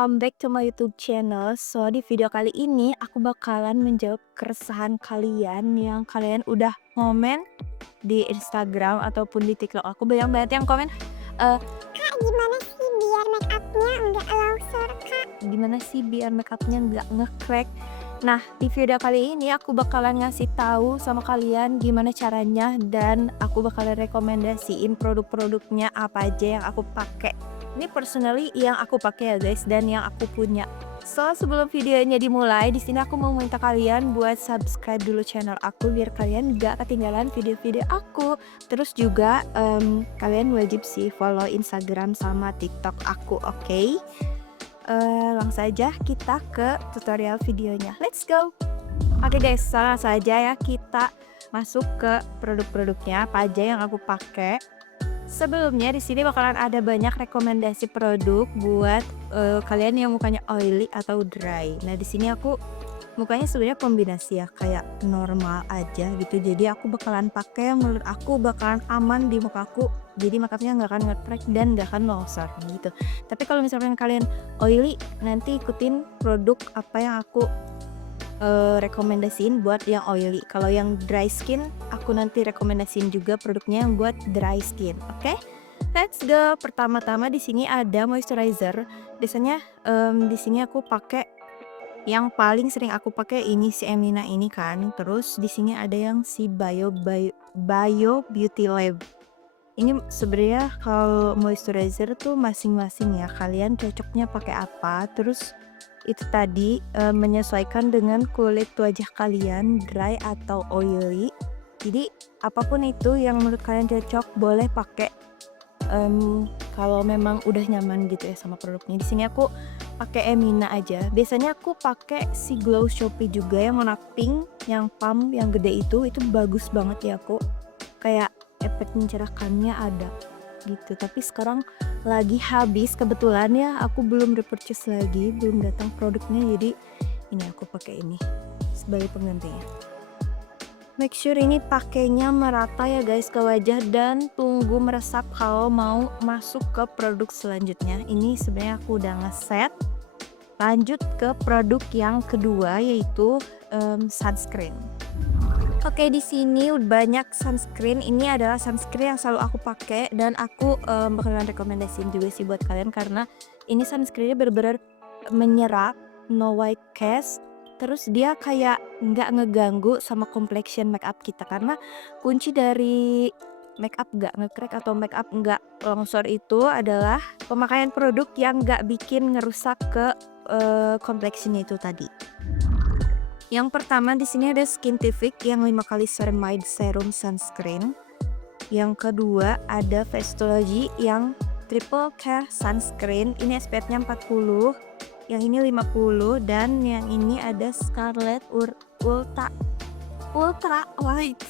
welcome back to my YouTube channel. So, di video kali ini aku bakalan menjawab keresahan kalian yang kalian udah komen di Instagram ataupun di TikTok. Aku banyak banget yang komen, Kak, gimana sih biar make upnya nggak longsor, Kak? gimana sih biar makeupnya nggak nge-crack. Nah, di video kali ini aku bakalan ngasih tahu sama kalian gimana caranya dan aku bakalan rekomendasiin produk-produknya apa aja yang aku pakai. Ini personally yang aku pakai ya guys dan yang aku punya. So, sebelum videonya dimulai, di sini aku mau minta kalian buat subscribe dulu channel aku biar kalian gak ketinggalan video-video aku. Terus juga kalian wajib sih follow Instagram sama TikTok aku, oke? Langsung saja kita ke tutorial videonya. Let's go. Oke guys, langsung saja ya kita masuk ke produk-produknya apa aja yang aku pakai. Sebelumnya di sini bakalan ada banyak rekomendasi produk buat kalian yang mukanya oily atau dry. Nah, di sini aku mukanya sebenarnya kombinasi ya, kayak normal aja gitu. Jadi aku bakalan pakai yang menurut aku bakalan aman di mukaku. Jadi makeupnya nggak akan nge-crack dan nggak akan longsor gitu. Tapi kalau misalkan kalian oily, nanti ikutin produk apa yang aku rekomendasiin buat yang oily. Kalau yang dry skin, aku nanti rekomendasiin juga produknya yang buat dry skin. Oke? Let's go. Pertama-tama di sini ada moisturizer. Biasanya di sini aku pakai yang paling sering aku pakai ini si Emina ini kan. Terus di sini ada yang si Bio Beauty Lab. Ini sebenarnya kalau moisturizer tuh masing-masing ya. Kalian cocoknya pakai apa? Terus itu tadi menyesuaikan dengan kulit wajah kalian dry atau oily. Jadi apapun itu yang menurut kalian cocok boleh pakai. Kalau memang udah nyaman gitu ya sama produknya. Di sini aku pakai Emina aja. Biasanya aku pakai si Glow Shopee juga yang warna pink, yang pump, yang gede itu bagus banget ya aku. Kayak efek mencerahkannya ada gitu. Tapi sekarang lagi habis kebetulan ya, aku belum repurchase lagi, belum datang produknya. Jadi ini aku pakai ini sebagai penggantinya. Make sure ini pakainya merata ya guys ke wajah dan tunggu meresap kalau mau masuk ke produk selanjutnya. Ini sebenarnya aku udah ngeset. Lanjut ke produk yang kedua yaitu sunscreen. Oke, di sini banyak sunscreen. Ini adalah sunscreen yang selalu aku pakai dan aku bakalan rekomendasiin juga sih buat kalian karena ini sunscreennya bener-bener menyerap, no white cast. Terus dia kayak nggak ngeganggu sama complexion makeup kita karena kunci dari makeup nggak nge-crack atau makeup nggak longsor itu adalah pemakaian produk yang nggak bikin ngerusak ke complexionnya itu tadi. Yang pertama di sini ada Skintific yang 5 kali ceramide serum sunscreen. Yang kedua ada Vestology yang triple care sunscreen. Ini SPF-nya 40, yang ini 50 dan yang ini ada Scarlett Ultra White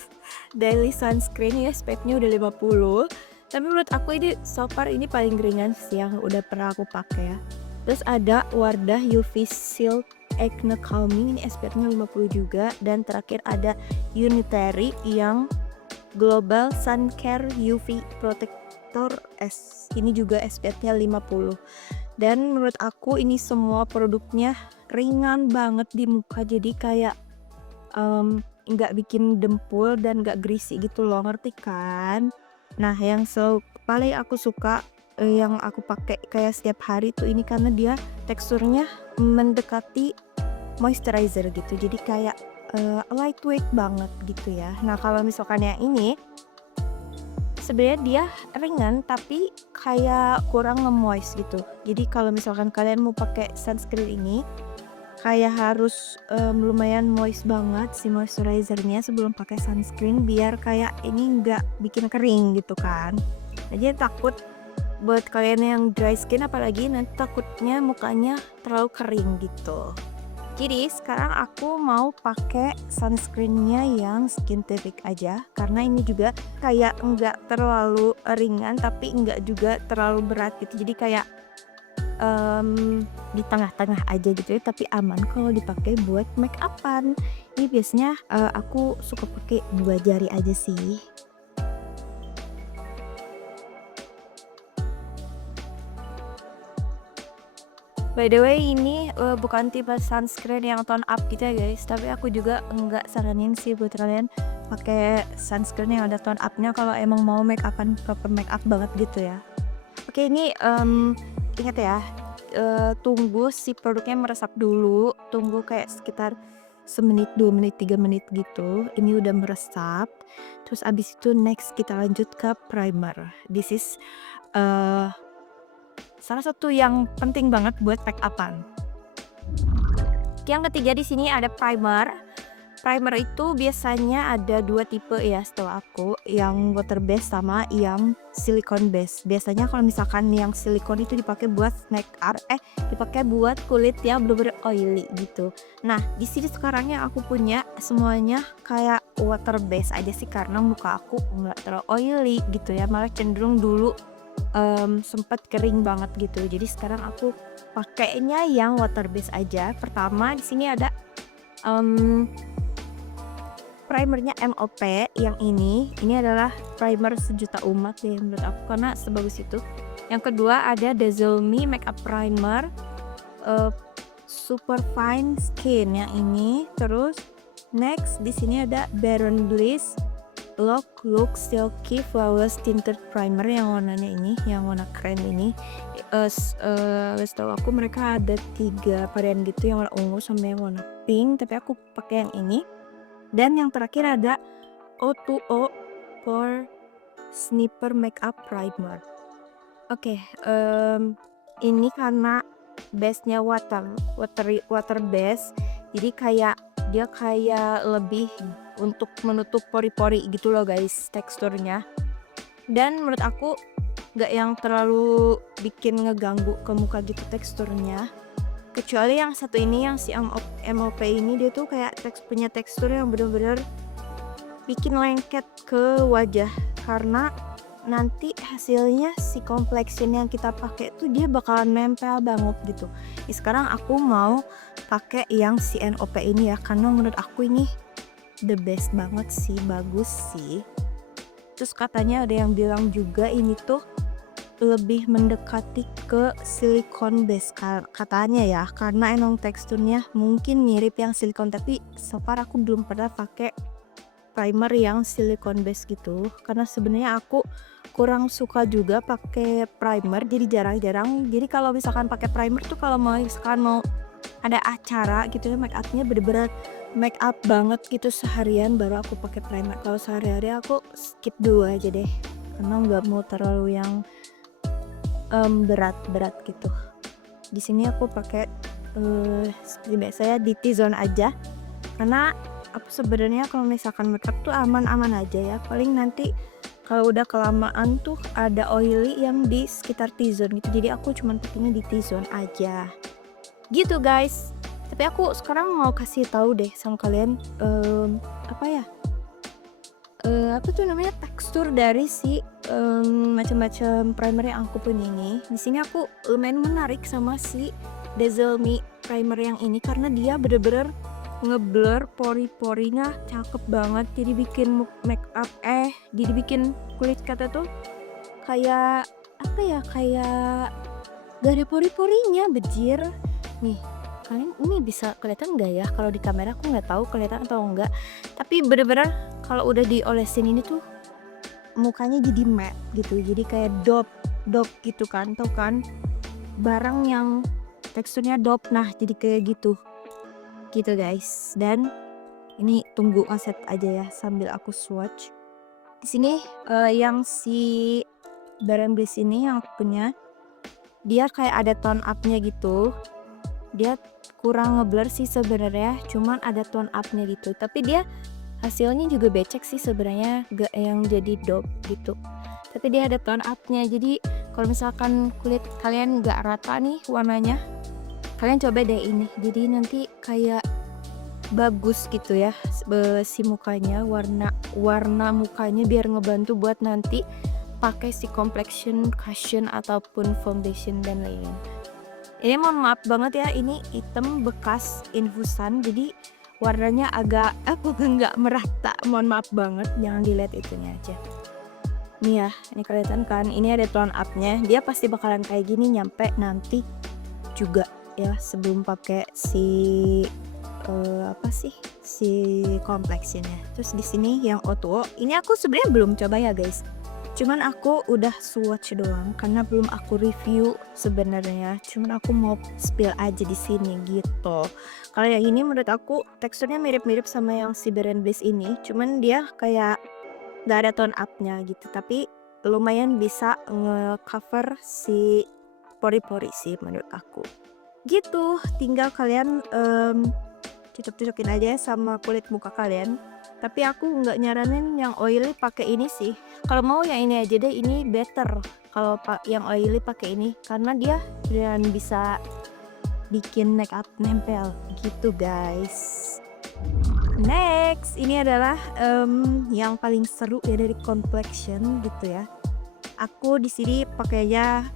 Daily Sunscreen. Ini SPF-nya udah 50. Tapi menurut aku ini so far ini paling ringan sih yang udah pernah aku pakai ya. Terus ada Wardah UV Silk Acne Calming, ini SPF-nya 50 juga. Dan terakhir ada Unitary yang Global Sun Care UV Protector S. Ini juga SPF-nya 50. Dan menurut aku ini semua produknya ringan banget di muka. Jadi kayak nggak bikin dempul dan nggak greasy gitu loh, ngerti kan? Nah, yang paling aku suka yang aku pakai kayak setiap hari tuh ini karena dia teksturnya mendekati moisturizer gitu. Jadi kayak lightweight banget gitu ya. Nah, kalau misalkan yang ini sebenarnya dia ringan tapi kayak kurang nge-moist gitu. Jadi kalau misalkan kalian mau pakai sunscreen ini kayak harus lumayan moist banget si moisturizernya sebelum pakai sunscreen biar kayak ini nggak bikin kering gitu kan. Jadi takut buat kalian yang dry skin apalagi nanti takutnya mukanya terlalu kering gitu. Jadi sekarang aku mau pakai sunscreennya yang Skintific aja karena ini juga kayak nggak terlalu ringan tapi nggak juga terlalu berat gitu. Jadi kayak di tengah-tengah aja gitu ya, tapi aman kalau dipakai buat make upan. Ini biasanya aku suka pakai 2 jari aja sih. By the way ini bukan tipe sunscreen yang tone up gitu ya guys, tapi aku juga nggak saranin sih buat kalian pakai sunscreen yang ada tone upnya kalau emang mau make upan proper make up banget gitu ya. Oke ini ingat ya, tunggu si produknya meresap dulu, tunggu kayak sekitar semenit, 2 menit, 3 menit gitu. Ini udah meresap. Terus abis itu next kita lanjut ke primer. This is salah satu yang penting banget buat make upan. Yang ketiga di sini ada primer. Primer itu biasanya ada 2 tipe ya setahu aku, yang water based sama yang silicone based. Biasanya kalau misalkan yang silikon itu dipakai buat dipakai buat kulit yang bener-bener oily gitu. Nah, di sini sekarang yang aku punya semuanya kayak water based aja sih karena muka aku nggak terlalu oily gitu ya, malah cenderung dulu sempet kering banget gitu. Jadi sekarang aku pakainya yang water based aja. Pertama di sini ada primernya MOP yang ini adalah primer sejuta umat deh menurut aku karena sebagus itu. Yang kedua ada Dazzle Me Makeup Primer Super Fine Skin yang ini. Terus next di sini ada Baron Bliss Look Silky Flawless Tinted Primer yang warnanya ini, yang warna krem ini. Setahu aku mereka ada 3 varian gitu, yang warna ungu sama yang warna pink, tapi aku pakai yang ini. Dan yang terakhir ada O2O Pore Snipper Makeup Primer. Oke, ini karena base-nya water base, jadi dia kayak lebih untuk menutup pori-pori gitu loh guys teksturnya. Dan menurut aku nggak yang terlalu bikin ngeganggu ke muka gitu teksturnya. Kecuali yang satu ini yang si MOP ini dia tuh kayak punya tekstur yang bener-bener bikin lengket ke wajah karena nanti hasilnya si complexion yang kita pakai tuh dia bakalan nempel banget gitu. Sekarang aku mau pakai yang si NOP ini ya karena menurut aku ini the best banget sih, bagus sih. Terus katanya ada yang bilang juga ini tuh lebih mendekati ke silicone base katanya ya, karena emang teksturnya mungkin mirip yang silikon, tapi so far aku belum pernah pakai primer yang silicone base gitu karena sebenarnya aku kurang suka juga pakai primer, jadi jarang-jarang. Jadi kalau misalkan pakai primer tuh kalau misalkan mau ada acara gitu ya, make upnya bener-bener make up banget gitu seharian baru aku pakai primer. Kalau sehari-hari aku skip dulu aja deh karena nggak mau terlalu yang berat gitu. Di sini aku pakai seperti biasa ya di T-zone aja karena aku sebenarnya kalau misalkan makeup tuh aman-aman aja ya, paling nanti kalau udah kelamaan tuh ada oily yang di sekitar T-zone gitu, jadi aku cuman pakainya di T-zone aja gitu guys. Tapi aku sekarang mau kasih tahu deh sama kalian apa tuh namanya tekstur dari si macam-macam primer yang aku punya ini. Di sini aku lumayan menarik sama si Dazzle Me primer yang ini karena dia bener-bener ngeblur pori-porinya cakep banget, jadi bikin jadi bikin kulit kata tuh kayak kayak gak ada pori-porinya bejir nih. Kalian ini bisa kelihatan nggak ya? Kalau di kamera aku nggak tahu kelihatan atau enggak, tapi bener-bener kalau udah diolesin ini tuh mukanya jadi matte gitu, jadi kayak dop gitu kan, tau kan barang yang teksturnya dop, nah jadi kayak gitu guys. Dan ini tunggu aset aja ya sambil aku swatch. Di sini yang si Baron Bliss ini yang aku punya, dia kayak ada tone up-nya gitu. Dia kurang ngeblur sih sebenarnya, cuman ada tone up-nya gitu. Tapi dia hasilnya juga becek sih sebenarnya, gak yang jadi dope gitu. Tapi dia ada tone up-nya. Jadi kalau misalkan kulit kalian gak rata nih warnanya, kalian coba deh ini. Jadi nanti kayak bagus gitu ya si mukanya, warna mukanya biar ngebantu buat nanti pakai si complexion, cushion ataupun foundation dan lain-lain. Ini mohon maaf banget ya, ini item bekas infusan, jadi warnanya agak nggak merata, mohon maaf banget, jangan dilihat itunya aja. Nih ya, ini kelihatan kan, ini ada tone up-nya, dia pasti bakalan kayak gini nyampe nanti juga ya sebelum pakai si apa sih, si complexionnya. Terus di sini yang O2O, ini aku sebenarnya belum coba ya guys. Cuman aku udah swatch doang karena belum aku review sebenarnya. Cuman aku mau spill aja di sini gitu. Kalau yang ini menurut aku teksturnya mirip-mirip sama yang si Brand Bliss ini, cuman dia kayak nggak ada tone up-nya gitu. Tapi lumayan bisa nge-cover si pori-pori sih menurut aku. Gitu, tinggal kalian cocok-cocokin aja sama kulit muka kalian. Tapi aku nggak nyaranin yang oily pakai ini sih. Kalau mau yang ini aja deh, ini better. Kalau yang oily pakai ini karena dia dan bisa bikin makeup nempel gitu guys. Next, ini adalah yang paling seru ya dari complexion gitu ya. Aku di sini pakainya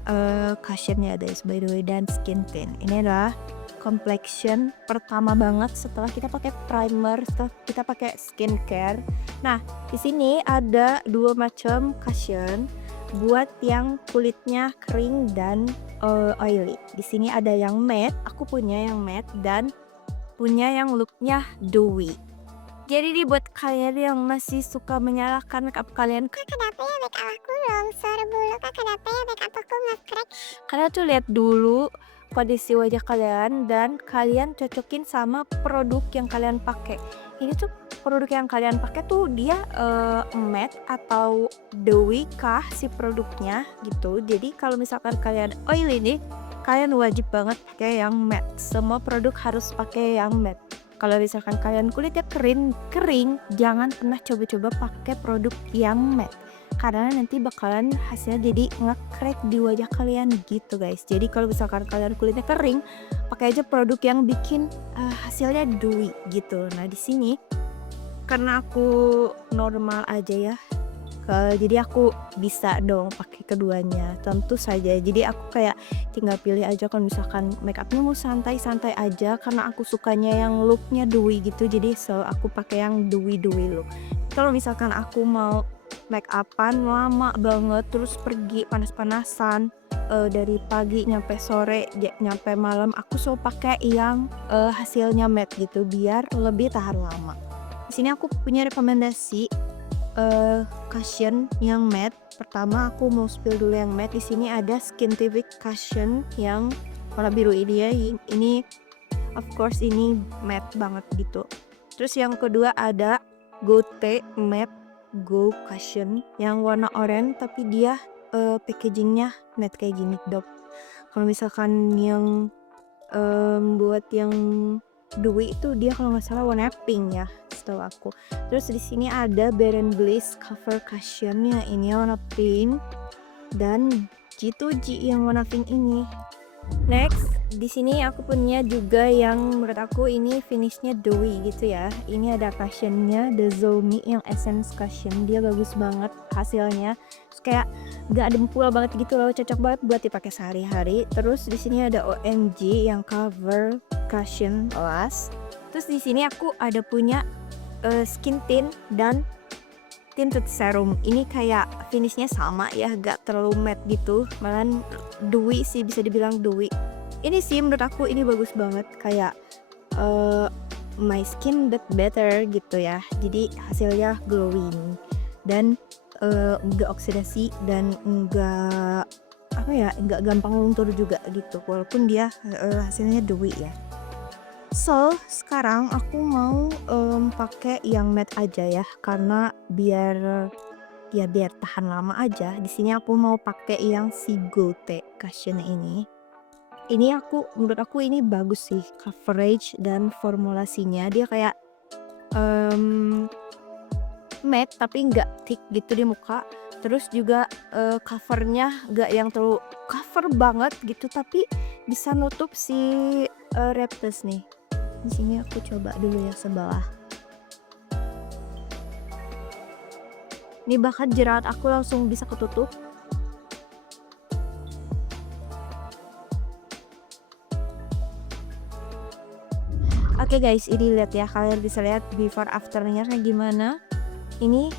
cushionnya guys by the way, dan skin tint. Ini adalah complexion pertama banget setelah kita pakai primer, setelah kita pakai skincare. Nah, di sini ada dua macam cushion buat yang kulitnya kering dan oily. Di sini ada yang matte, aku punya yang matte dan punya yang looknya dewy. Jadi nih buat kalian yang masih suka menyalahkan makeup kalian, Kak, kenapa ya make up aku longsor bulu? Kak, kenapa ya make up aku nge-crack? kalian tuh lihat dulu kondisi wajah kalian dan kalian cocokin sama produk yang kalian pakai. Ini tuh produk yang kalian pakai tuh dia matte atau dewy kah si produknya gitu. Jadi kalau misalkan kalian oily nih, kalian wajib banget pakai yang matte. Semua produk harus pakai yang matte. Kalau misalkan kalian kulitnya kering, jangan pernah coba-coba pakai produk yang matte. Karena nanti bakalan hasilnya jadi nge-crack di wajah kalian gitu guys. Jadi kalau misalkan kalian kulitnya kering, pakai aja produk yang bikin hasilnya dewy gitu. Nah di sini karena aku normal aja ya, jadi aku bisa dong pakai keduanya tentu saja. Jadi aku kayak tinggal pilih aja kalau misalkan makeupnya mau santai-santai aja karena aku sukanya yang looknya dewy gitu. Jadi aku pakai yang dewy look. Kalau misalkan aku mau make upan lama banget terus pergi panas-panasan dari pagi nyampe sore nyampe malam, aku selalu pakai yang hasilnya matte gitu biar lebih tahan lama. Di sini aku punya rekomendasi cushion yang matte. Pertama aku mau spill dulu yang matte. Di sini ada Skintivic cushion yang warna biru ini ya. Ini of course ini matte banget gitu. Terus yang kedua ada Gote Matte Go Cushion yang warna oranye tapi dia packagingnya matte kayak gini dok. Kalau misalkan yang buat yang dewy itu dia kalau nggak salah warna pink ya setahu aku. Terus di sini ada Brand Bliss Cover Cushionnya, ini warna pink dan G2G yang warna pink ini. Next, di sini aku punya juga yang menurut aku ini finishnya dewy gitu ya. Ini ada cushionnya The Zomi yang Essence Cushion, dia bagus banget hasilnya. Terus kayak gak dempul banget gitu loh, cocok banget buat dipakai sehari-hari. Terus di sini ada OMG yang Cover Cushion Last. Terus di sini aku ada punya skin tint dan tinted serum. Ini kayak finishnya sama ya, gak terlalu matte gitu, malahan dewy sih, bisa dibilang dewy. Ini sih menurut aku ini bagus banget, kayak my skin but better gitu ya. Jadi hasilnya glowing dan enggak oksidasi dan enggak apa ya, enggak gampang luntur juga gitu walaupun dia hasilnya dewy ya. So sekarang aku mau pakai yang matte aja ya karena biar tahan lama aja. Di sini aku mau pakai yang si Gote Cushion ini. Ini menurut aku ini bagus sih coverage dan formulasinya. Dia kayak matte tapi nggak thick gitu di muka. Terus juga covernya nggak yang terlalu cover banget gitu, tapi bisa nutup si redness nih. Di sini aku coba dulu ya sebelah. Ini bahkan jerawat aku langsung bisa ketutup. Oke guys, ini lihat ya, kalian bisa lihat before afternya kayak gimana. Ini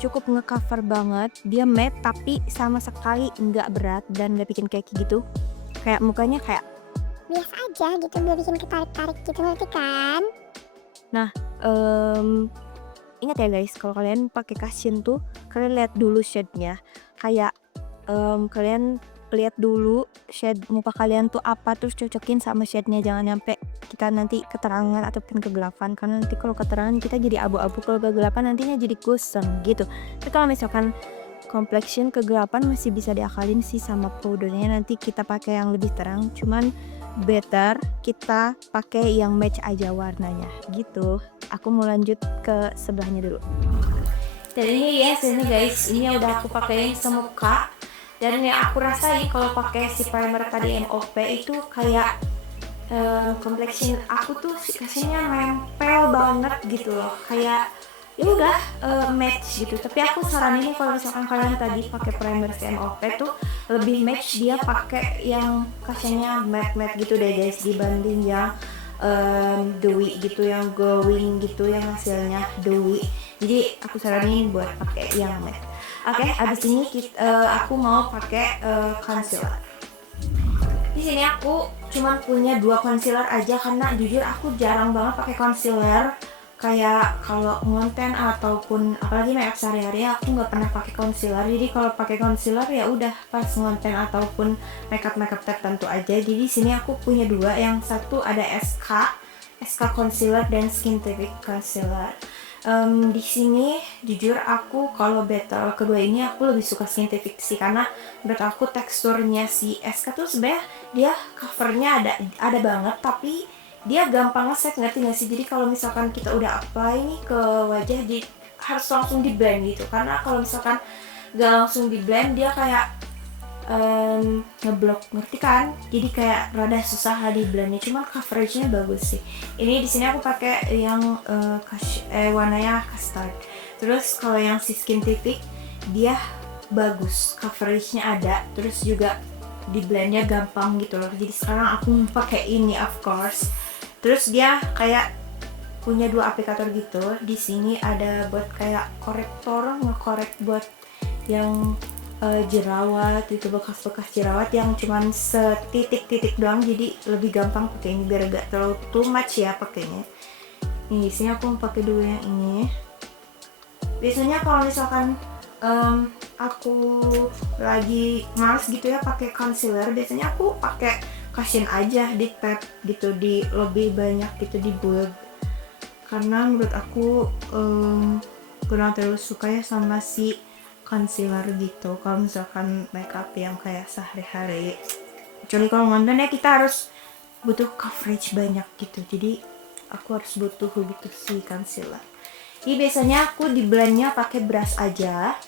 cukup ngecover banget. Dia matte tapi sama sekali nggak berat dan nggak bikin keki gitu. Kayak mukanya kayak biasa aja gitu, biar bikin ketarik-tarik gitu, ngerti kan? Nah, ingat ya guys, kalau kalian pakai cushion tuh, kalian lihat dulu shade-nya. Kayak, kalian lihat dulu shade muka kalian tuh apa, terus cocokin sama shade-nya. Jangan nyampe kita nanti keterangan ataupun kegelapan, karena nanti kalau keterangan kita jadi abu-abu, kalau kegelapan nantinya jadi kusam gitu. Tapi kalau misalkan complexion kegelapan masih bisa diakalin sih sama powdernya, nanti kita pakai yang lebih terang, cuman better kita pakai yang match aja warnanya gitu. Aku mau lanjut ke sebelahnya dulu. Dan ini ya sini guys, ini yang udah aku pakein semuka. Dan yang aku rasain kalau pakai si primer tadi MOP itu kayak complexion aku tuh kasihnya nempel banget gitu loh. Kayak ya udah match gitu. Tapi aku saranin kalau misalkan kalian tadi pakai primer si MOP tuh lebih match dia pakai yang kasihnya matte gitu deh guys, dibanding yang dewy gitu, yang glowing gitu, yang hasilnya dewy. Jadi aku saranin buat pakai yang matte. Oke, abis ini aku mau pakai concealer. Di sini aku cuman punya 2 concealer aja, karena jujur aku jarang banget pakai concealer. Kayak kalau ngonten ataupun apalagi makeup sehari-hari aku nggak pernah pakai concealer. Jadi kalau pakai concealer ya udah pas ngonten ataupun makeup tertentu aja. Jadi di sini aku punya 2, yang satu ada SK concealer dan Skintific concealer. Di sini jujur aku kalau battle kedua ini aku lebih suka Skintific sih, karena menurut aku teksturnya si SK tuh sebenarnya dia covernya ada banget, tapi dia gampang nge-set, ngerti gak sih? Jadi kalau misalkan kita udah apply nih ke wajah, harus langsung di blend gitu, karena kalau misalkan gak langsung di blend dia kayak ngeblok, ngerti kan? Jadi kayak rada susah lah di blendnya, cuman coveragenya bagus sih. Ini di sini aku pakai yang warnanya custard. Terus kalau yang si Skintific dia bagus, coveragenya ada, terus juga di blendnya gampang gitu loh. Jadi sekarang aku pakai ini of course. Terus dia kayak punya 2 aplikator gitu. Di sini ada buat kayak korektor, ngekorek buat yang jerawat gitu, bekas-bekas jerawat yang cuman setitik-titik doang. Jadi lebih gampang pakai ini biar gak terlalu too much ya pakainya. Nih di sini aku pakai dulu yang ini. Biasanya kalau misalkan aku lagi males gitu ya pakai concealer, biasanya aku pakai cushion aja di tap gitu, di lebih banyak gitu di bulb, karena menurut aku kurang terlalu suka ya sama si concealer gitu kalau misalkan makeup yang kayak sehari-hari. Kecuali kalau ngonten ya kita harus butuh coverage banyak gitu, jadi aku harus butuh gitu si concealer. Jadi biasanya aku di blendnya pakai brush aja.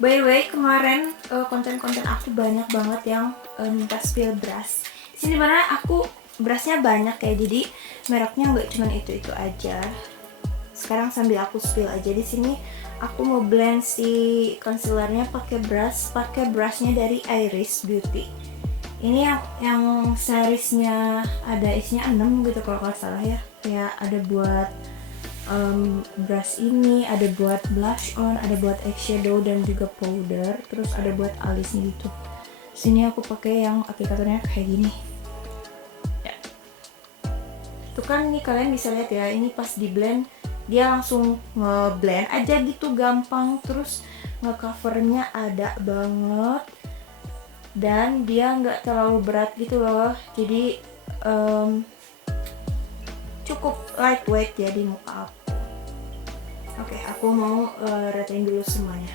By the way, kemarin konten-konten aku banyak banget yang minta spill brush. Sini mana aku brushnya banyak ya, jadi mereknya nggak cuma itu aja. Sekarang sambil aku spill aja. Di sini aku mau blend si concealernya pakai brushnya dari Iris Beauty. Ini yang seriesnya ada isinya 6 gitu kalau nggak salah ya. Kayak ada buat brush ini, ada buat blush on, ada buat eyeshadow dan juga powder, terus ada buat alisnya gitu. Sini aku pakai yang aplikatornya kayak gini. Ya. Tuh kan ini kalian bisa lihat ya, ini pas di blend dia langsung ngeblend aja gitu gampang, terus ngecovernya ada banget dan dia nggak terlalu berat gitu loh. Jadi cukup lightweight ya di muka aku. Oke, aku mau ratain dulu semuanya.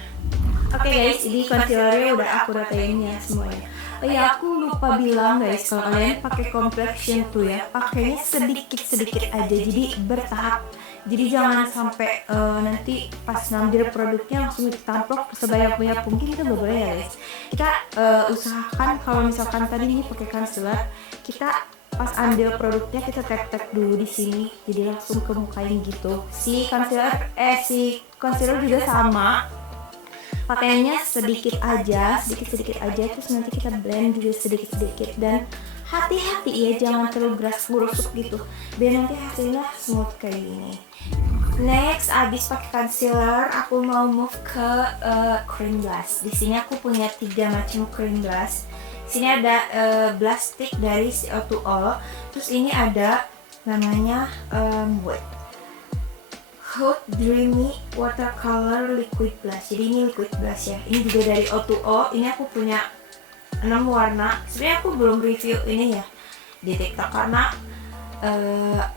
Oke guys, ini concealernya udah aku ratain ya semuanya. Oh ya, aku lupa bilang guys, kalau kalian pakai complexion tuh ya, pakainya sedikit-sedikit aja, jadi bertahap. Jadi jangan sampai nanti pas ngambil produknya langsung ditamplok sebanyak-banyak mungkin, itu gak boleh ya guys. Kita usahakan kalau misalkan tadi ini pakai concealer, kita pas ambil produknya kita tap-tap dulu di sini, jadi langsung ke mukain gitu. Si concealer juga sama, pakainya sedikit aja, terus nanti kita blend juga sedikit-sedikit. Dan hati-hati ya, jangan terlalu gerusuk gitu, biar nanti hasilnya smooth kayak gini. Next, abis pakai concealer, aku mau move ke cream blush. Di sini aku punya 3 macam cream blush. sini ada blush stick dari CO2O. Terus ini ada namanya Hot Dreamy Watercolor Liquid Blush. Jadi ini liquid blush ya. Ini juga dari O2O. Ini aku punya 6 warna. Sebenarnya aku belum review ini ya di TikTok karena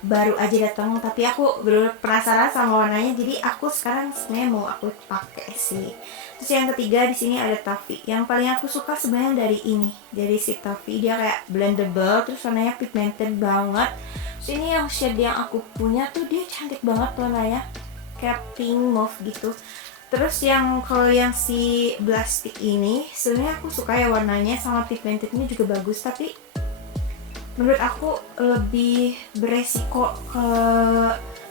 baru aja datang, tapi aku belum penasaran sama warnanya. Jadi aku sekarang sebenarnya mau aku pakai sih. Terus yang ketiga di sini ada Taffy. Yang paling aku suka sebenarnya dari ini, dari si Taffy. Dia kayak blendable, terus warnanya pigmented banget. Terus ini yang shade yang aku punya tuh dia cantik banget warnanya, kayak pink mauve gitu. Terus yang kalau yang si blush stick ini sebenarnya aku suka ya warnanya, sama pigmentednya juga bagus, tapi menurut aku lebih beresiko ke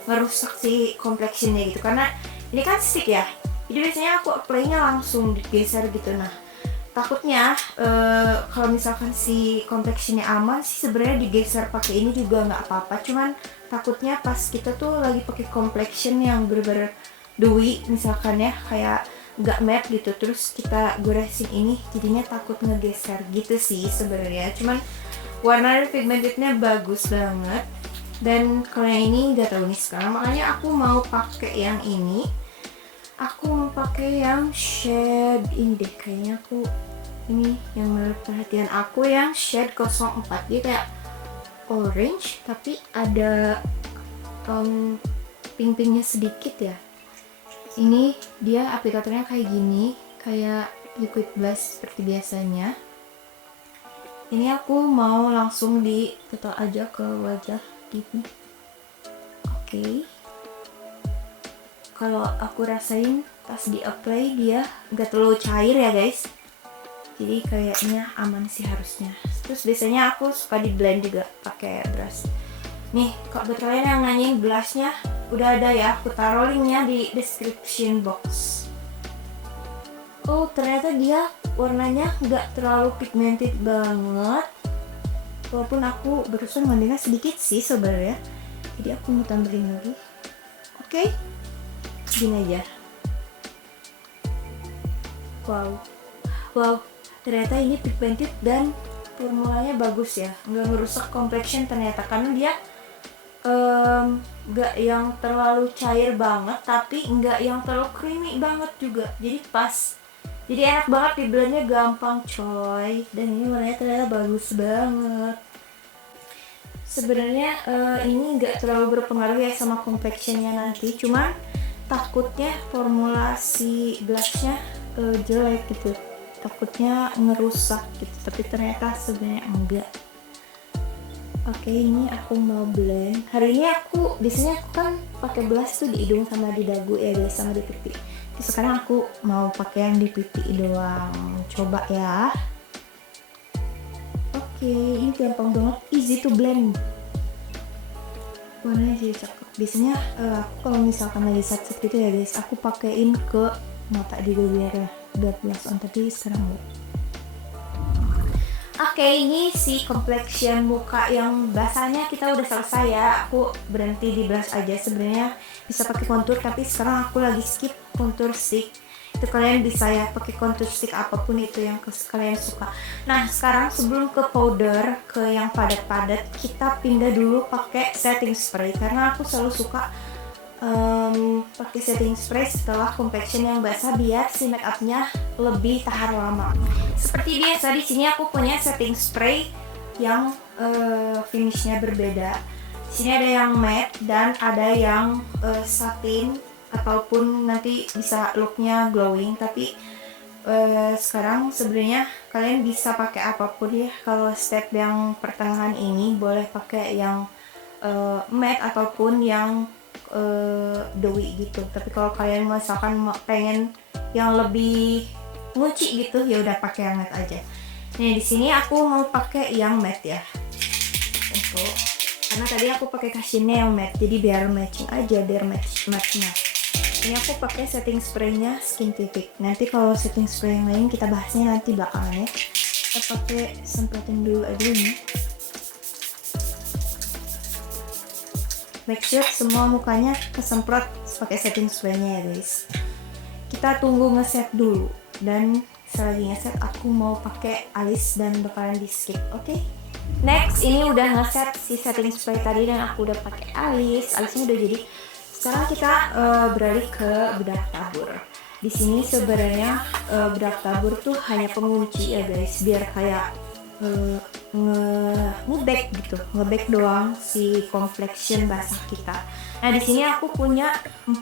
ngerusak si complexionnya gitu, karena ini kan stick ya, jadi biasanya aku apply-nya langsung digeser gitu. Nah takutnya kalau misalkan si complexionnya aman sih sebenarnya digeser pakai ini juga nggak apa-apa, cuman takutnya pas kita tuh lagi pakai complexion yang bener-bener dewy misalkan ya, kayak nggak matte gitu, terus kita goresin ini jadinya takut ngegeser gitu sih sebenarnya. Cuman warna pigmentednya bagus banget, dan kalau yang ini nggak tahu nih sekarang, makanya aku mau pakai yang ini. Aku mau pakai yang shade ini deh, kayaknya aku ini yang menurut perhatian aku yang shade 04. Dia kayak orange tapi ada pink-pinknya sedikit ya. Ini dia aplikatornya kayak gini, kayak liquid blush seperti biasanya. Ini aku mau langsung ditetel aja ke wajah gitu. Oke. Kalau aku rasain pas di apply dia nggak terlalu cair ya guys, jadi kayaknya aman sih harusnya. Terus biasanya aku suka di blend juga pakai brush. Nih kalau buat kalian yang nanyain blushnya udah ada ya, aku taruh linknya di description box. Oh ternyata dia warnanya nggak terlalu pigmented banget, walaupun aku barusan mandangnya sedikit sih sebenarnya, jadi aku mau tambahin lagi. Oke, gini aja. Wow, ternyata ini pigmented dan formulanya bagus ya, nggak ngerusak complexion ternyata, karena dia nggak yang terlalu cair banget tapi nggak yang terlalu creamy banget juga, jadi pas. Jadi enak banget, di blendnya gampang coy, dan ini warnanya ternyata bagus banget. Sebenarnya ini nggak terlalu berpengaruh ya sama complexionnya nanti, cuman takutnya formulasi blushnya jelek gitu, takutnya ngerusak gitu, tapi ternyata sebenarnya enggak. Oke, ini aku mau blend. Hari ini aku biasanya aku kan pakai blush tuh di hidung sama di dagu ya guys, sama di pipi. Sekarang aku mau pakai yang di pipi doang. Coba ya. Oke, ini gampang banget, easy to blend. Warnanya jadi cakep. Biasanya aku kalau misalkan lagi sakit gitu ya guys, aku pakein ke mata di biar blush on, tapi sekarang enggak. Oke, ini si complexion muka yang basahnya kita udah selesai ya. Aku berhenti di blush aja, sebenarnya bisa pakai contour, tapi sekarang aku lagi skip contour stick. Itu kalian bisa ya pakai contour stick apapun itu yang kalian suka. Nah sekarang sebelum ke powder, ke yang padat-padat, kita pindah dulu pakai setting spray, karena aku selalu suka pakai setting spray setelah complexion yang basah biar si make upnya lebih tahan lama. Seperti biasa di sini aku punya setting spray yang finishnya berbeda. Di sini ada yang matte dan ada yang satin, ataupun nanti bisa looknya glowing. Tapi sekarang sebenarnya kalian bisa pakai apapun ya. Kalau step yang pertengahan ini boleh pakai yang matte ataupun yang dewy gitu. Tapi kalau kalian misalkan pengen yang lebih nguci gitu, ya udah pakai yang matte aja. Nih di sini aku mau pakai yang matte ya. Untuk karena tadi aku pakai kasihnya yang matte, jadi biar matching aja, biar matchnya. Ini aku pakai setting spraynya Skintific. Nanti kalau setting spray yang lain kita bahasnya nanti belakangan ya. Kita pakai semprotin dulu aja nih. Make sure semua mukanya kesemprot pakai setting spraynya ya guys. Kita tunggu ngeset dulu, dan selagi ngeset aku mau pakai alis dan bakalan di skip, oke? Next, ini udah ngeset si setting spray tadi dan aku udah pakai alisnya udah jadi. Sekarang kita beralih ke bedak tabur. Di sini sebenarnya bedak tabur tuh hanya pengunci ya guys, biar kayak nge-back gitu, nge-back doang si complexion basah kita. Nah di sini aku punya 4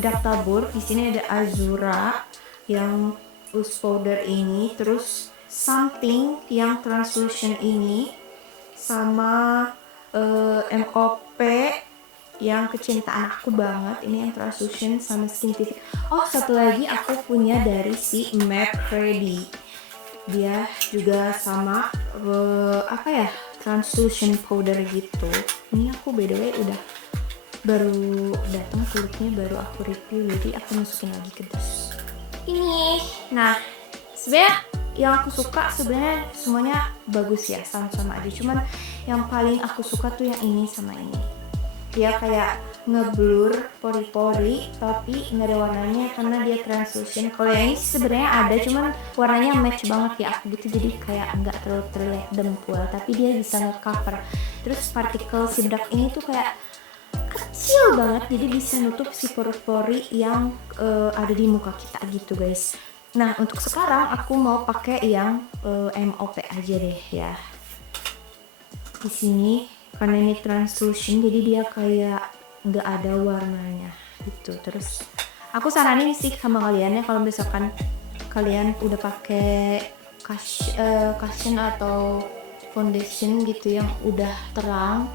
bedak tabur. Di sini ada Azura yang loose powder ini, terus something yang translucent ini, sama MOP yang kecintaan aku banget ini yang translucent sama scientific. Oh satu lagi aku punya dari si McCready, dia juga sama apa ya, translucent powder gitu. Ini aku by the way udah baru datang kulitnya, baru aku review, jadi aku masukin lagi ke dus ini. Nah sebenarnya yang aku suka sebenarnya semuanya bagus ya, sama-sama aja, cuman yang paling aku suka tuh yang ini sama ini. Dia kayak ngeblur pori-pori tapi nggak ada warnanya karena dia translucent. Kalau yang ini sebenarnya ada, cuman warnanya match banget ya aku gitu, jadi kayak nggak terlalu terlihat dempul tapi dia bisa nge-cover. Terus partikel si bedak ini tuh kayak kecil banget, jadi bisa nutup si pori-pori yang ada di muka kita gitu guys. Nah untuk sekarang aku mau pakai yang MOP aja deh ya. Di sini karena ini translucent jadi dia kayak nggak ada warnanya gitu. Terus aku saranin sih sama kalian ya, kalau misalkan kalian udah pakai cushion atau foundation gitu yang udah terang,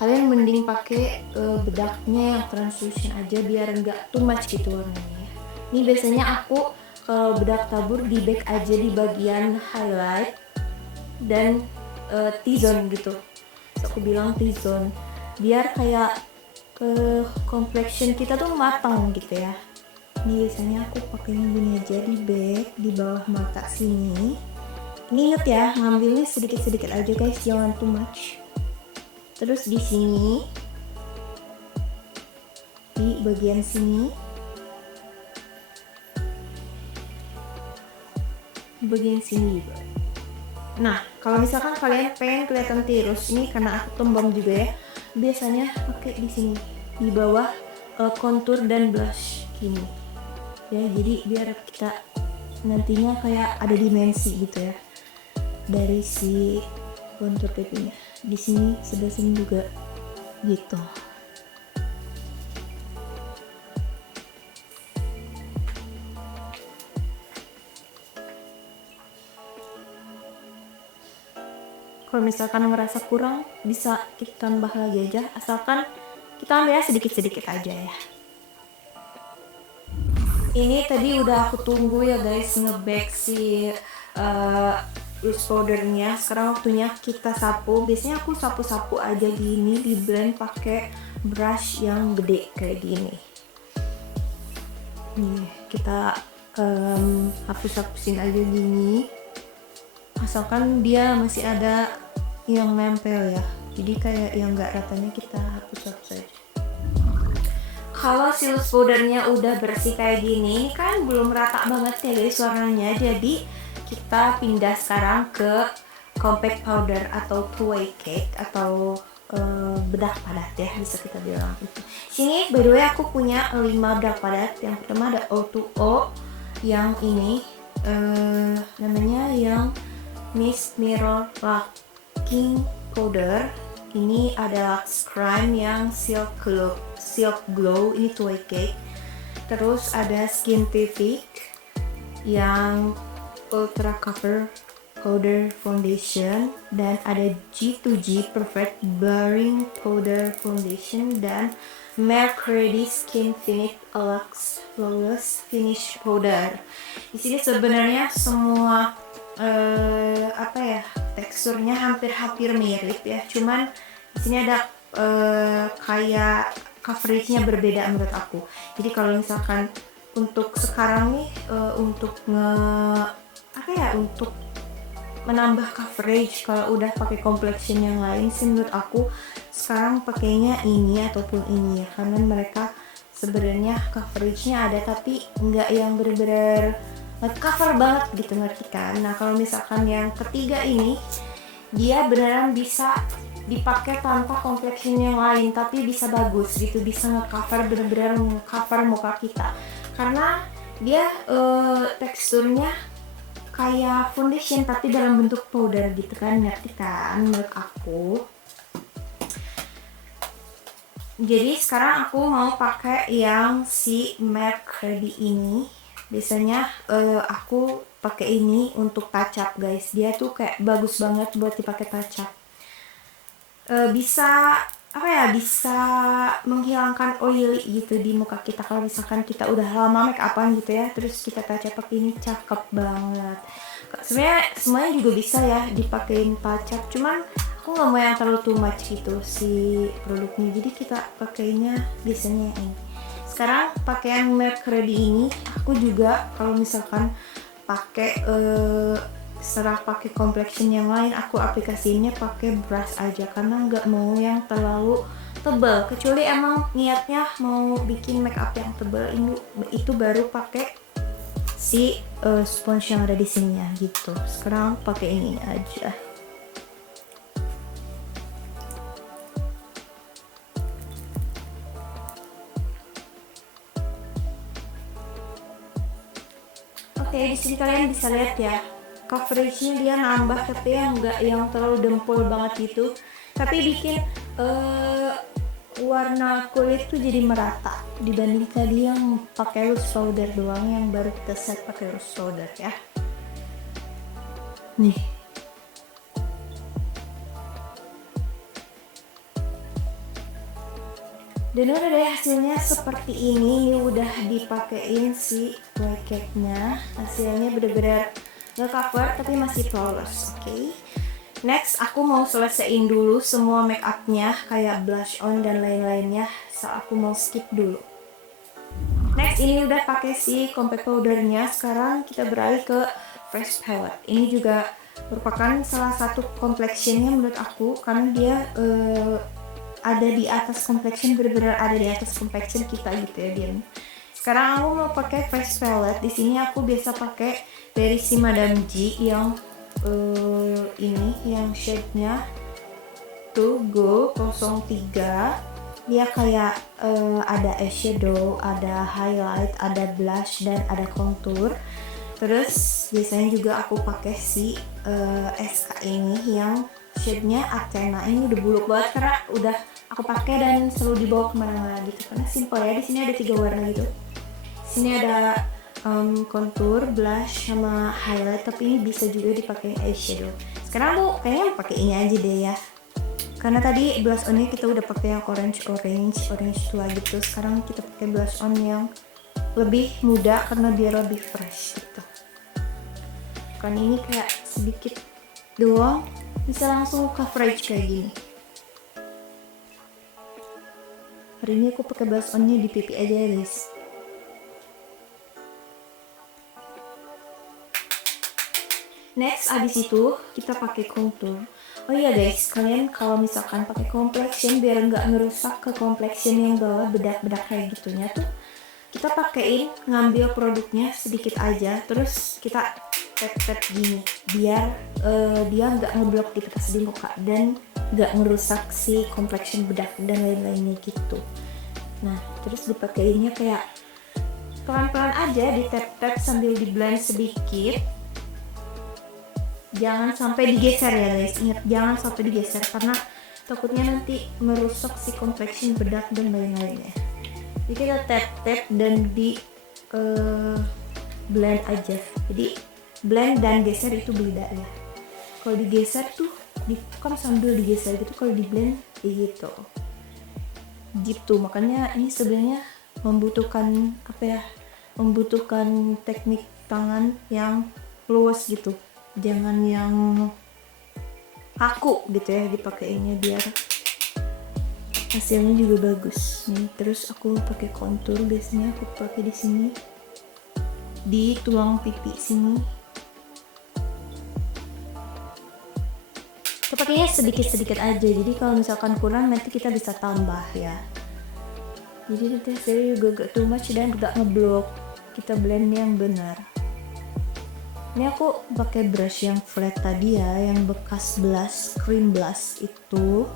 kalian mending pakai bedaknya yang translucent aja biar nggak too much gitu warnanya. Ini biasanya aku kalau bedak tabur di back aja di bagian highlight dan T-zone gitu. Aku bilang T-zone biar kayak complexion kita tuh matang gitu ya. Ini biasanya aku pakai yang gini aja di back, di bawah mata sini. Ini inget ya, ngambilnya sedikit-sedikit aja guys, jangan too much. Terus di sini, di bagian sini, di bagian sini juga. Nah, kalau misalkan kalian pengen kelihatan tirus, ini karena aku tembam juga ya, biasanya pakai di sini, di bawah contour dan blush gini. Ya, jadi biar kita nantinya kayak ada dimensi gitu ya dari si contour pipinya. Di sini sebelah sini juga gitu. Kalau misalkan ngerasa kurang bisa kita tambah lagi aja, asalkan kita ambilnya sedikit-sedikit aja ya. Ini tadi udah aku tunggu ya guys, nge-bake si loose powdernya. Sekarang waktunya kita sapu. Biasanya aku sapu-sapu aja gini, di blend pakai brush yang gede kayak gini. Nih kita hapus-hapusin aja gini, asalkan dia masih ada yang nempel ya, jadi kayak yang nggak ratanya kita hapus-hapus aja. Kalau si loose powdernya udah bersih kayak gini, ini kan belum rata banget ya guys warnanya, jadi kita pindah sekarang ke compact powder atau two-way cake atau bedak padat ya bisa kita bilang. Sini by the way aku punya 5 bedak padat. Yang pertama ada O2O, yang ini namanya yang Mist Mirror Locking Powder. Ini ada Lux Crime yang Silk Glow, ini two-way cake. Terus ada Scientific yang Ultra Cover Powder Foundation, dan ada G2G Perfect Blurring Powder Foundation, dan McCready Skin Finish Lux Flawless Finish Powder. Di sini sebenarnya semua apa ya, teksturnya hampir mirip ya, cuman di sini ada kayak coveragenya berbeda menurut aku. Jadi kalau misalkan untuk sekarang nih untuk untuk menambah coverage, kalau udah pakai complexion yang lain sih menurut aku sekarang pakainya ini ataupun ini ya, karena mereka sebenarnya coveragenya ada tapi nggak yang bener-bener cover banget gitu, ngerti kan? Nah kalau misalkan yang ketiga ini, dia beneran bisa dipakai tanpa complexion yang lain, tapi bisa bagus gitu, bisa nge-cover, bener-bener nge-cover muka kita karena dia teksturnya kayak foundation tapi dalam bentuk powder gitu kan, ngerti kan menurut aku. Jadi sekarang aku mau pakai yang si MAC Ready ini. Biasanya aku pakai ini untuk touch up guys, dia tuh kayak bagus banget buat dipakai touch up. Bisa apa ya, bisa menghilangkan oily gitu di muka kita kalau misalkan kita udah lama make upan gitu ya, terus kita touch up pakai ini, cakep banget. Sebenarnya semuanya juga bisa ya dipakein touch up, cuman aku nggak mau yang terlalu too much gitu si produknya, jadi kita pakainya biasanya yang ini. Sekarang pakai yang MAC Ready ini, aku juga kalau misalkan pakai setelah pakai complexion yang lain, aku aplikasinya pakai brush aja karena nggak mau yang terlalu tebal, kecuali emang niatnya mau bikin make up yang tebal, ini itu baru pakai si sponge yang ada di sininya gitu. Sekarang pakai ini aja. Oke, di sini kalian bisa lihat ya, coveragenya dia nambah tapi yang nggak yang terlalu dempul banget gitu, tapi bikin warna kulit tuh jadi merata dibanding tadi yang pakai loose powder doang, yang baru kita set pakai loose powder ya. Nih. Dan udah deh hasilnya seperti ini, udah dipakein si white cake-nya. Hasilnya bener-bener gak cover tapi masih flawless. Oke. Next aku mau selesaiin dulu semua make up-nya kayak blush on dan lain-lainnya. So aku mau skip dulu. Next ini udah pakai si compact powder-nya. Sekarang kita beralih ke fresh palette. Ini juga merupakan salah satu complexion-nya menurut aku karena dia ada di atas complexion, bener-bener ada di atas complexion kita gitu ya dia. Sekarang aku mau pakai fresh palette. Di sini aku biasa pakai dari si Madame G yang ini, yang shade-nya tuh Go 03. Dia kayak ada eyeshadow, ada highlight, ada blush dan ada contour. Terus biasanya juga aku pakai si SK ini yang shade-nya Athena. Ini udah buluk banget karena udah aku pakai dan selalu dibawa kemana-mana gitu karena simple ya. Di sini ada 3 warna gitu. Di sini ada contour, blush, sama highlight, tapi ini bisa juga dipakai eyeshadow. Sekarang aku kayaknya pakai ini aja deh ya. Karena tadi blush onnya kita udah pakai yang orange tua gitu. Sekarang kita pakai blush on yang lebih muda karena biar lebih fresh gitu. Kan ini kayak sedikit doang bisa langsung coverage kayak gini. Hari ini aku pakai blush onnya di pipi aja ya guys. Next abis itu kita pakai contour. Oh iya guys, kalian kalau misalkan pakai complexion biar nggak ngerusak ke complexion yang bawah bedak-bedak kayak gitunya tuh, kita pakein, ngambil produknya sedikit aja, terus kita tap-tap gini biar dia nggak ngeblok gitu pas di muka dan nggak ngerusak si complexion bedak dan lain-lainnya gitu. Nah terus dipakainya kayak pelan-pelan aja, di tap-tap sambil di blend sedikit. Jangan sampai digeser ya guys, ingat jangan sampai digeser karena takutnya nanti merusak si complexion bedak dan lain-lainnya. Jadi kita tap-tap dan di blend aja. Jadi blend dan geser itu beda ya. Kalau digeser tuh kan sambil digeser gitu, kalau di blend gitu. Gitu, makanya ini sebenarnya membutuhkan apa ya? Membutuhkan teknik tangan yang luas gitu. Jangan yang kaku gitu ya dipakainya biar hasilnya juga bagus. Nih, terus aku pakai contour, biasanya aku pakai di sini di tulang pipi sini. Kita pakainya sedikit-sedikit aja. Jadi kalau misalkan kurang nanti kita bisa tambah ya. Jadi nanti hasilnya juga gak too much dan gak ngeblok. Kita blend yang benar. Ini aku pakai brush yang flat tadi ya, yang bekas blush, cream blush itu.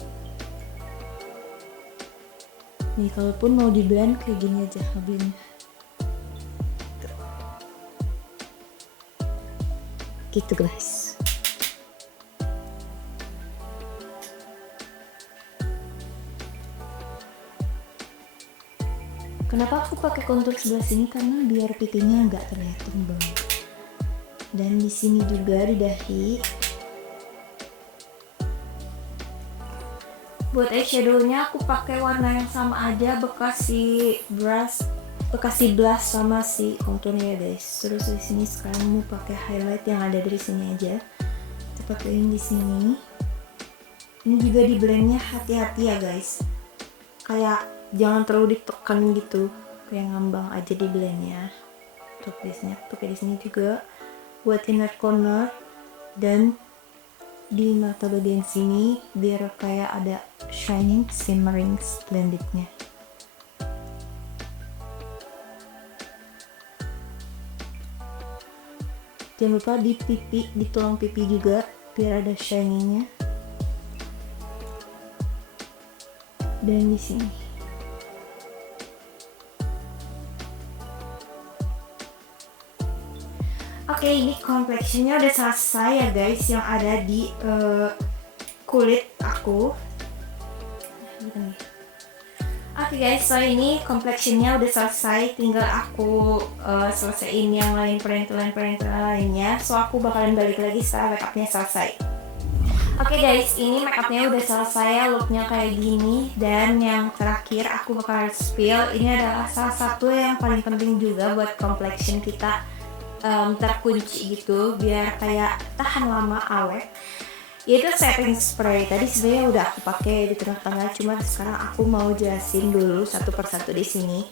Nih, kalaupun mau di blend kayak gini aja ngeblendnya. Gitu guys. Kenapa aku pakai contour sebelah sini? Karena biar pipinya nggak terlihat tembem. Dan di sini juga di dahi. Buat eyeshadownya aku pakai warna yang sama aja, bekas si blush sama si contournya ya guys. Terus di sini sekarang mau pakai highlight yang ada dari sini aja. Kita pakein di sini. Ini juga di blendnya hati-hati ya guys. Kayak jangan terlalu ditekan gitu, kayak ngambang aja di blendnya. Tuh biasanya pakai di sini juga buat inner corner dan di mata bagian sini biar kayak ada shining shimmering splendidnya. Jangan lupa di pipi, di tulang pipi juga biar ada shiningnya. Dan di sini. Oke, ini complexionnya udah selesai ya guys, yang ada di kulit aku. Oke guys, so ini complexionnya udah selesai, tinggal aku selesaiin yang lain, perintilan-perintilan lainnya. So aku bakalan balik lagi setelah makeupnya selesai. Oke guys, ini makeupnya udah selesai, looknya kayak gini. Dan yang terakhir aku bakalan spill, ini adalah salah satu yang paling penting juga buat complexion kita terkunci gitu, biar kayak tahan lama awet, yaitu setting spray. Tadi sebenarnya udah aku pakai di tengah-tengah, cuma sekarang aku mau jelasin dulu satu persatu di sini.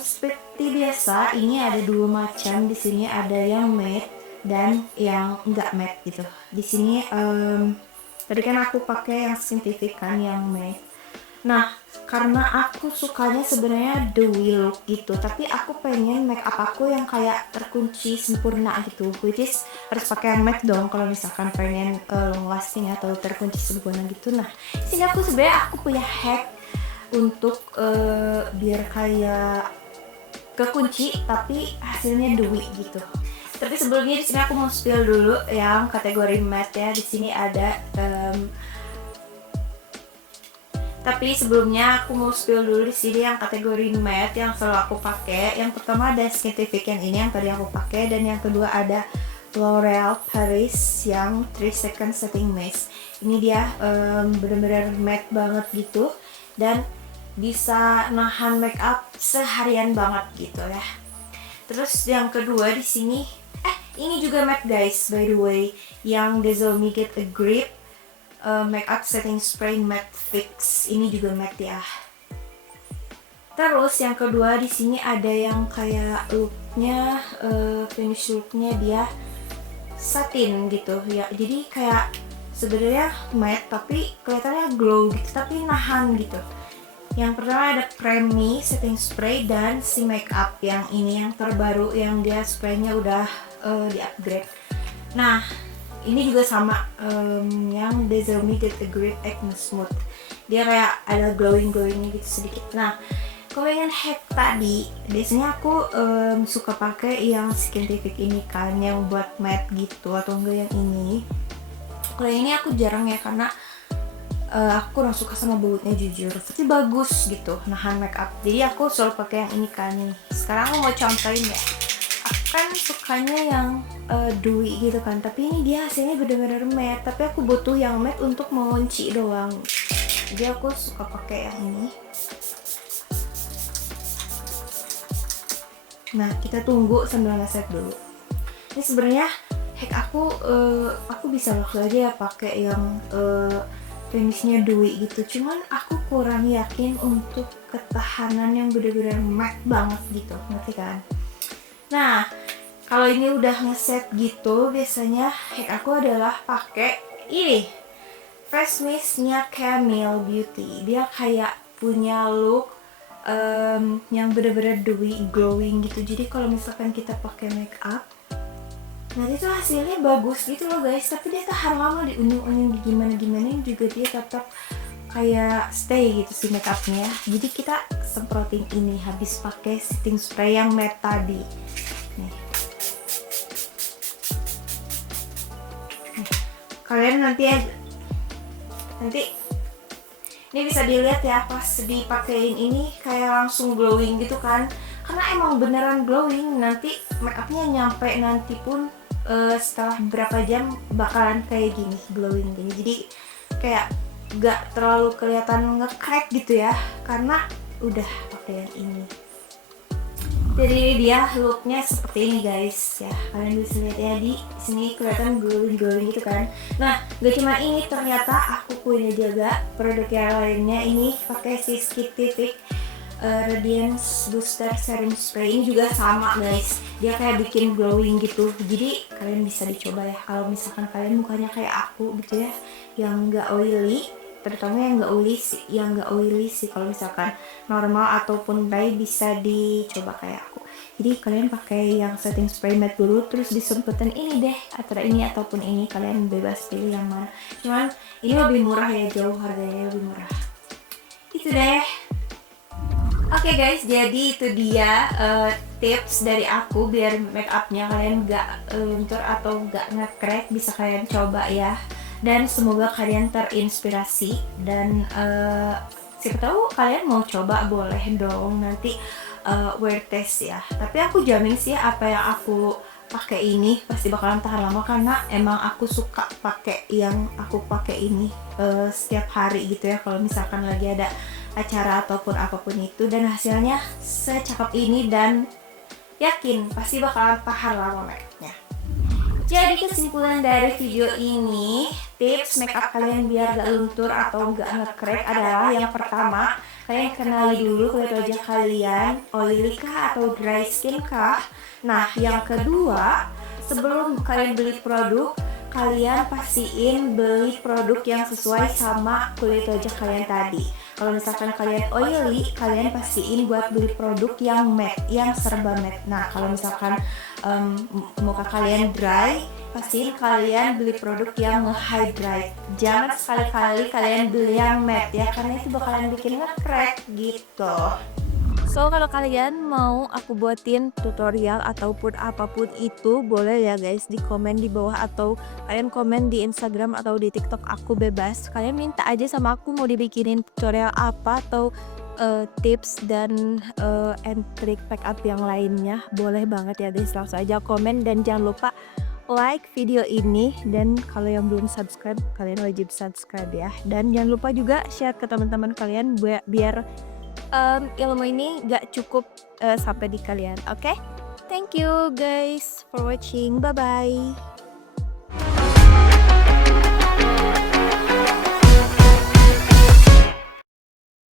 Seperti biasa, ini ada dua macam. Di sini ada yang matte dan yang enggak matte gitu. Di sini tadi kan aku pakai yang signifikan yang matte. Nah, karena aku sukanya sebenarnya dewy look gitu, tapi aku pengen make up aku yang kayak terkunci sempurna gitu, which is harus pakai yang matte dong kalau misalkan pengen long lasting atau terkunci sempurna gitu. Nah, sini aku sebenarnya aku punya hack untuk biar kayak kekunci tapi hasilnya dewy gitu. Tapi sebelumnya di sini aku mau spill dulu yang kategori matte ya. Di sini ada tapi sebelumnya aku mau spill dulu di sini yang kategori matte yang selalu aku pakai. Yang pertama ada Scientific yang ini yang tadi aku pakai, dan yang kedua ada L'Oreal Paris yang 3 Second Setting Mist. Ini dia bener-bener matte banget gitu dan bisa nahan make up seharian banget gitu ya. Terus yang kedua di sini ini juga matte guys, by the way, yang Dezomi Get a Grip Makeup Setting Spray Matte Fix. Ini juga matte ya. Terus yang kedua di sini ada yang kayak looknya, finish looknya dia satin gitu ya. Jadi kayak sebenarnya matte tapi kelihatannya glow gitu, tapi nahan gitu. Yang pertama ada Creamy Setting Spray dan si makeup yang ini yang terbaru, yang dia spraynya udah di upgrade. Nah, ini juga sama yang Dezomi Get a Grip Acne Smooth. Dia kayak ada glowing-glowingnya gitu sedikit. Nah, kalau yang hack tadi, biasanya aku suka pakai yang Scientific ini kan, yang buat matte gitu, atau enggak yang ini. Kalau ini aku jarang ya, karena aku kurang suka sama bautnya jujur. Tapi bagus gitu, nahan make up. Jadi aku selalu pakai yang ini kan nih. Sekarang aku mau contohin ya. Aku kan sukanya yang dewy gitu kan, tapi ini dia hasilnya bener-bener matte. Tapi aku butuh yang matte untuk mengunci doang. Jadi aku suka pakai yang ini. Nah, kita tunggu sambil ngeset dulu. Ini sebenarnya hack aku bisa langsung aja ya pakai yang finishnya dewy gitu. Cuman aku kurang yakin untuk ketahanan yang bener-bener matte banget gitu, ngerti kan? Nah, kalau ini udah ngeset gitu, biasanya hack aku adalah pakai ini Fresh Mist-nya Camille Beauty. Dia kayak punya look yang bener-bener dewy glowing gitu. Jadi kalau misalkan kita pakai make up, Nanti tuh hasilnya bagus gitu loh guys, tapi dia tahan lama diunyung-unyung gimana-gimana juga dia tetap kayak stay gitu si makeupnya. Jadi kita semprotin ini habis pakai setting spray yang matte tadi. Nih. Kalian nanti ini bisa dilihat ya pas dipakein ini kayak langsung glowing gitu kan, karena emang beneran glowing. Nanti makeupnya nyampe nanti pun setelah beberapa jam bakalan kayak gini glowing gini, jadi kayak gak terlalu kelihatan nge-crack gitu ya karena udah pakai yang ini. Jadi dia looknya seperti ini guys ya, kalian bisa lihat ya di sini kelihatan glowing gitu kan. Nah gak cuma ini, ternyata aku punya juga produk yang lainnya. Ini pakai si Skitific Radiance Booster Serum Spray. Ini juga sama guys, dia kayak bikin glowing gitu. Jadi kalian bisa dicoba ya kalau misalkan kalian mukanya kayak aku gitu ya, yang gak oily, terutama yang nggak oily sih. Kalau misalkan normal ataupun dry bisa dicoba kayak aku. Jadi kalian pakai yang setting spray matte dulu, terus disemprotin ini deh, antara ini ataupun ini, kalian bebas pilih yang mana. Cuman ini lebih murah ya, jauh harganya lebih murah. Itu deh. Oke guys, jadi itu dia tips dari aku biar makeupnya kalian nggak luntur atau nggak nge-crack. Bisa kalian coba ya, dan semoga kalian terinspirasi. Dan siapa tahu kalian mau coba, boleh dong nanti wear test ya. Tapi aku jamin sih apa yang aku pakai ini pasti bakalan tahan lama, karena emang aku suka pakai yang aku pakai ini setiap hari gitu ya, kalau misalkan lagi ada acara ataupun apapun itu. Dan hasilnya secakep ini, dan yakin pasti bakalan tahan lama makeupnya. Jadi kesimpulan dari video ini, tips makeup kalian biar gak luntur atau gak nge-crack adalah yang pertama, kalian kenali dulu kulit wajah kalian, oily kah atau dry skin kah. Nah yang kedua, sebelum kalian beli produk, kalian pastiin beli produk yang sesuai sama kulit wajah kalian tadi. Kalau misalkan kalian oily, kalian pastiin buat beli produk yang matte, yang serba matte. Nah kalau misalkan muka kalian dry, pastiin kalian beli produk yang nge-hydrate. Jangan sekali-kali kalian beli yang matte ya, karena itu bakalan bikin nge-crack gitu. So kalau kalian mau aku buatin tutorial ataupun apapun itu, boleh ya guys di komen di bawah, atau kalian komen di Instagram atau di TikTok aku, bebas. Kalian minta aja sama aku mau dibikinin tutorial apa, atau tips dan and trick makeup yang lainnya, boleh banget ya guys. Langsung aja komen, dan jangan lupa like video ini, dan kalau yang belum subscribe kalian wajib subscribe ya. Dan jangan lupa juga share ke teman-teman kalian biar ilmu ini gak cukup sampai di kalian. Oke? Thank you guys for watching. Bye bye.